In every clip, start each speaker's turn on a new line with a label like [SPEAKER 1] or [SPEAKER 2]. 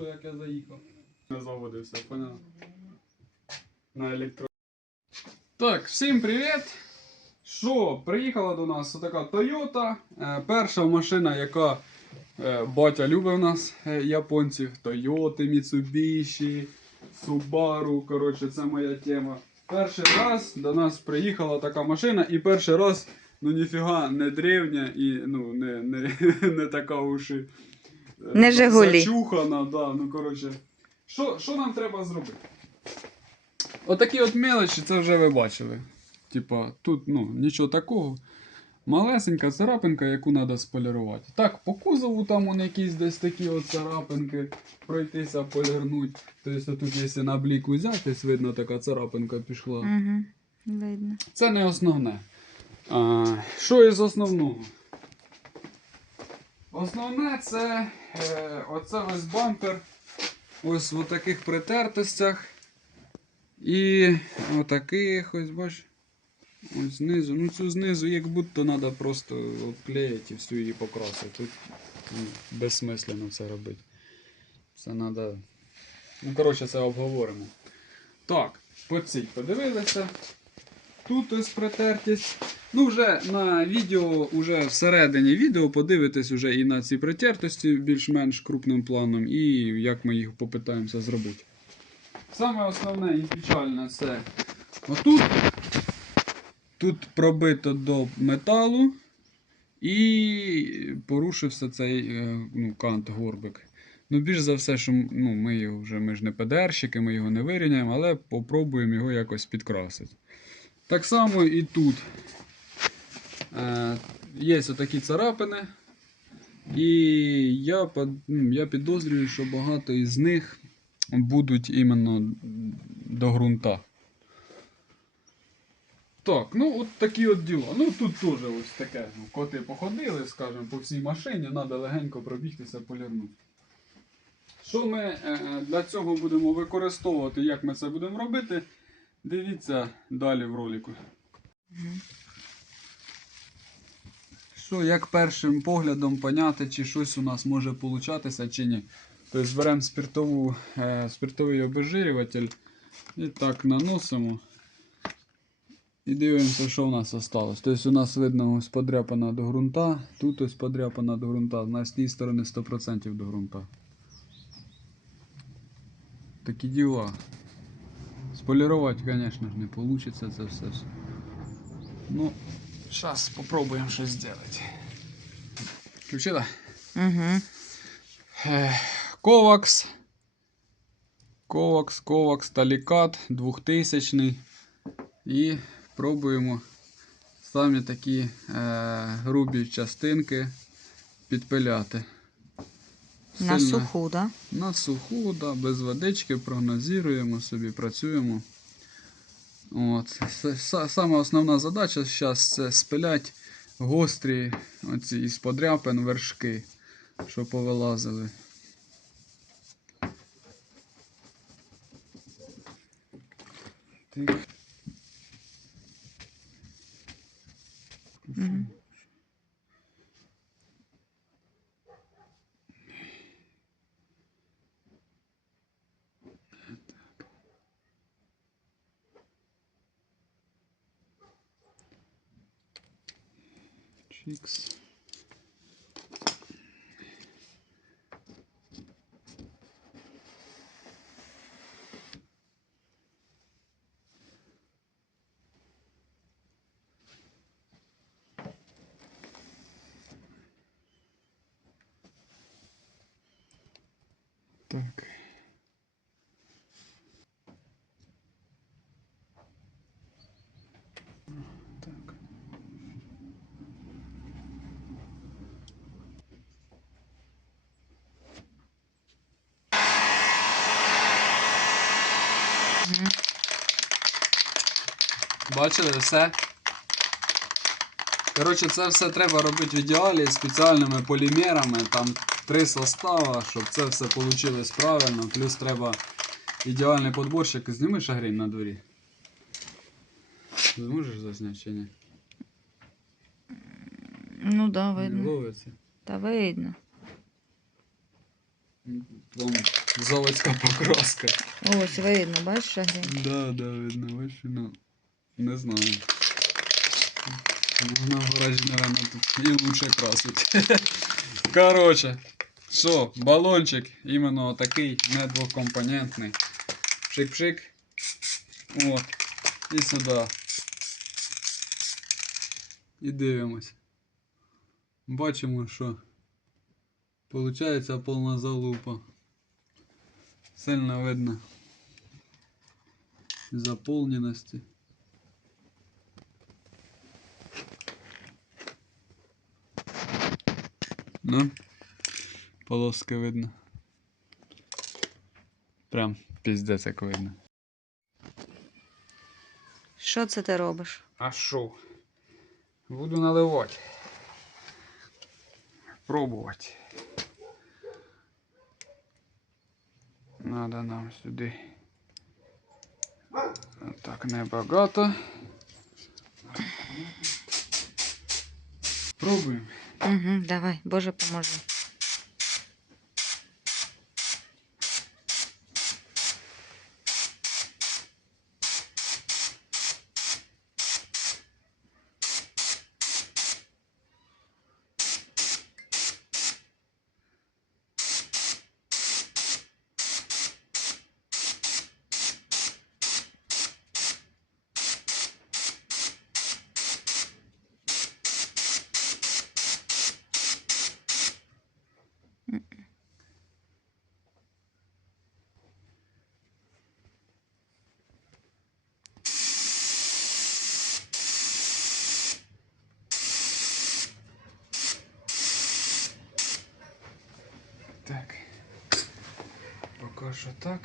[SPEAKER 1] що, як я заїхав? Не заводився, поняв? На електро. Так, всім привіт! Що, приїхала до нас така Toyota. Е, перша машина, яка е, батя любить у нас е, японців. Toyota, Mitsubishi, Subaru. Коротше, це моя тема. Перший раз до нас приїхала така машина, і перший раз, ну ніфіга, не древня і ну, не, не, не така уж і, е,
[SPEAKER 2] Не «Жигулі».
[SPEAKER 1] Зачухана, да, ну коротше. Що, що нам треба зробити? Отакі от мелочі, це вже ви бачили. Типа, тут ну, нічого такого. Малесенька царапинка, яку треба сполірувати. Так, по кузову там вон якісь десь такі от царапинки, пройтися, полірнуть. Тобто тут, якщо на блік взяти, видно, така царапинка пішла.
[SPEAKER 2] Угу. Видно.
[SPEAKER 1] Це не основне. А, що із основного? Основне це е, оце ось бампер. Ось в таких притертостях. І отаких ось бач. Ось знизу. Ну цю знизу як будто треба просто обклеїти і всю її покрасити. Тут ну, безсмислено це робити. Це треба. Ну, коротше, це обговоримо. Так, по цій подивилися. Тут ось притертість. Ну, вже на відео, вже всередині відео подивитесь вже і на ці притертості більш-менш крупним планом, і як ми їх попитаємося зробити. Саме основне і печальне це отут. Тут пробито до металу і порушився цей е, ну, кант горбик. Ну, більш за все, що ну, ми його вже ми ж не ПДРщики, ми його не вирівняємо, але попробуємо його якось підкрасити. Так само і тут е, є отакі царапини. І я, ну, я підозрюю, що багато із них будуть іменно до ґрунта. Так, ну от такі от діла. Ну тут теж ось таке. Ну, коти походили, скажімо, по всій машині, треба легенько пробігтися, полірнути. Що ми е, для цього будемо використовувати, як ми це будемо робити, дивіться далі в ролику. Що, як першим поглядом поняти, чи щось у нас може получатися, чи ні. Тобто беремо спиртову, е, спиртовий обезжирюватель і так наносимо. І дивимося, що у нас осталось. Тобто у нас видно ось подряпана до ґрунта, тут ось подряпана до ґрунта, на з тієї сторони 100% до ґрунта. Такі діла. Сполірувати, звісно ж, не вийде це все. Ну, зараз спробуємо щось зробити. Включила?
[SPEAKER 2] Угу.
[SPEAKER 1] Ковакс. Ковакс, Ковакс, Талікат 2000 І пробуємо самі такі е, грубі частинки підпиляти.
[SPEAKER 2] На
[SPEAKER 1] Сильно-
[SPEAKER 2] суху, да?
[SPEAKER 1] На суху, да, без водички, прогнозуємо собі, працюємо. От. С- Саме основна задача зараз це спилять гострі оці із подряпин вершки, що повилазили. Чикс. Так. Так. Бачили все? Коротше, це все треба робити в ідеалі спеціальними полімерами, там три состава, щоб це все вийшло правильно. Плюс треба ідеальний подборщик. Зніми шагрень на дворі. Зможеш засняти чи ні?
[SPEAKER 2] Ну да,
[SPEAKER 1] Не
[SPEAKER 2] видно.
[SPEAKER 1] ловиться.
[SPEAKER 2] Та видно.
[SPEAKER 1] Там заводська покраска.
[SPEAKER 2] Ось видно, бачиш шагрень?
[SPEAKER 1] Да, да, видно, бачиш, ну, не знаю. Ну, на гаражі, наверное, тут і лучше красить. Короче, що, балончик іменно такий, не двохкомпонентний. Пшик-пшик. От. І сюди. І дивимось. Бачимо, що Получається повна залупа. Сильно видно заполненности. Ну, полоски видно. Прям піздець як видно.
[SPEAKER 2] Що це ти робиш?
[SPEAKER 1] А що? Буду наливати. Пробувати. Надо нам сюди. Так небагато. Пробуємо.
[SPEAKER 2] Угу, давай, Боже поможи.
[SPEAKER 1] Так. Поки що так.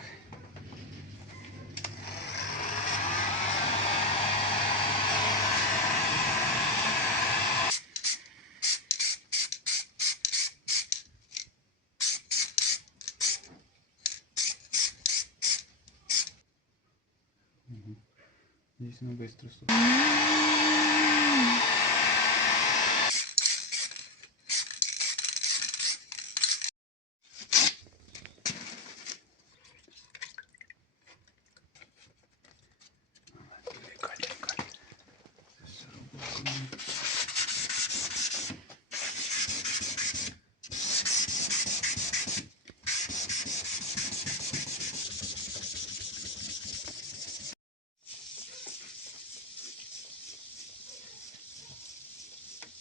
[SPEAKER 1] Мгм. Дійсно быстро супер.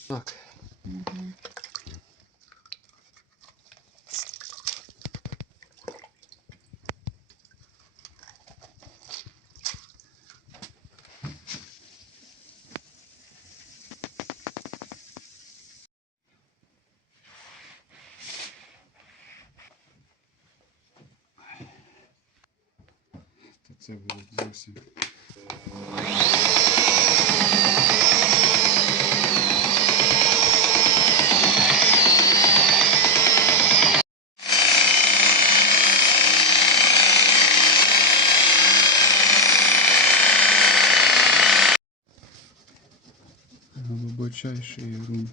[SPEAKER 1] Так.
[SPEAKER 2] Угу.
[SPEAKER 1] Та Shield.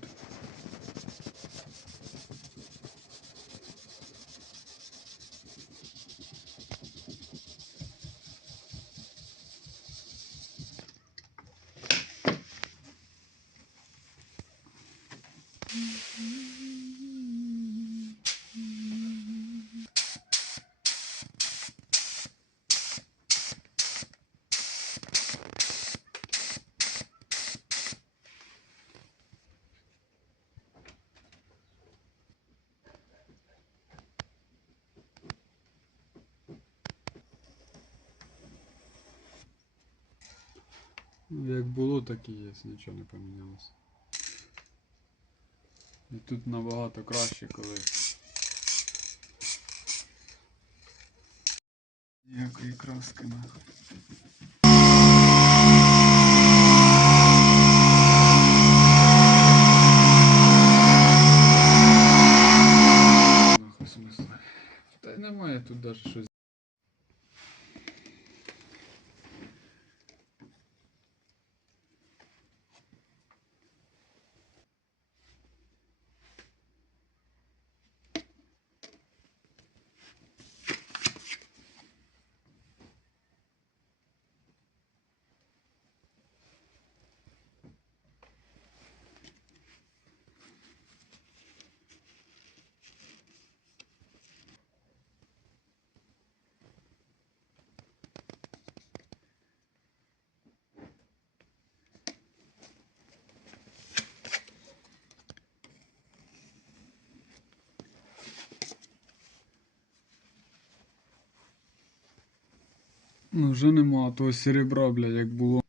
[SPEAKER 1] Як було, так і є, нічого не помінялося. І тут набагато краще, коли. Ніякої краски нахуй. Нахуй смисла. Та й немає тут навіть щось. Ну, вже нема того серебра, бля, як було.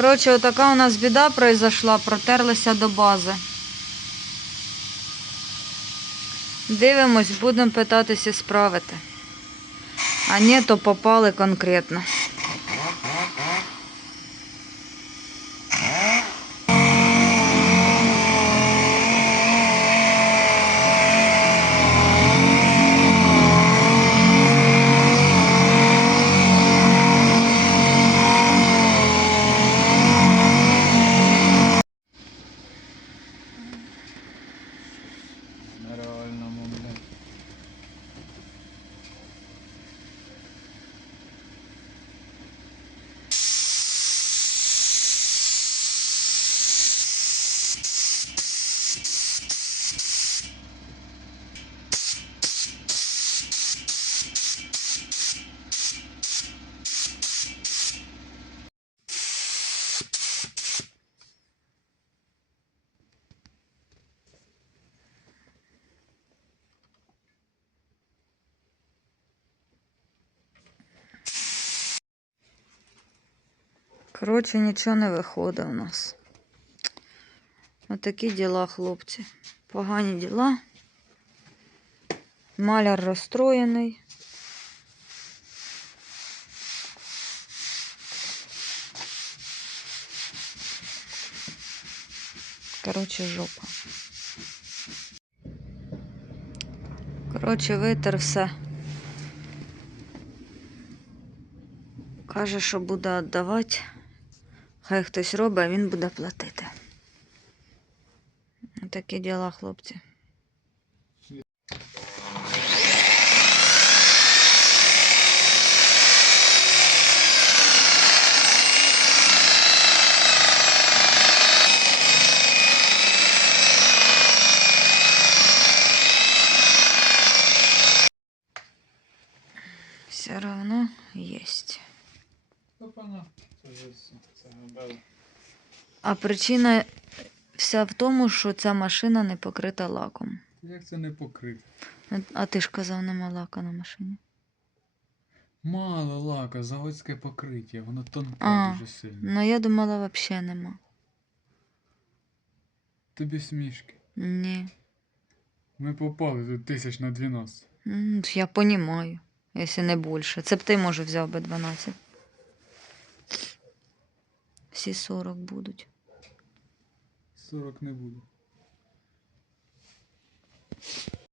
[SPEAKER 2] Коротше, отака у нас біда произошла, протерлися до бази. Дивимось, будемо питатися справити. А ні, то попали конкретно.
[SPEAKER 1] Нереальному, бля.
[SPEAKER 2] Коротше, нічого не виходить у нас. Отакі діла, хлопці. Погані діла. Маляр розстроєний. Коротше, жопа. Коротше, витер все. Каже, що буде віддавати. Хай хтось робить, а він буде платити. Такі діла, хлопці. Все равно есть.
[SPEAKER 1] Та понятно, це ж все, це габела.
[SPEAKER 2] А причина вся в тому, що ця машина не покрита лаком.
[SPEAKER 1] Як це не покрити?
[SPEAKER 2] Ну, А ти ж казав, нема лака на машині.
[SPEAKER 1] Мало лака, заводське покриття, воно тонке
[SPEAKER 2] А,
[SPEAKER 1] дуже сильно.
[SPEAKER 2] Ну я думала, взагалі нема.
[SPEAKER 1] Тобі смішки.
[SPEAKER 2] Ні.
[SPEAKER 1] Ми попали тут тисяч на 12.
[SPEAKER 2] Я понімаю, якщо не більше. Це б ти, може, взяв би 12. Всі 40 будуть.
[SPEAKER 1] 40 не буде.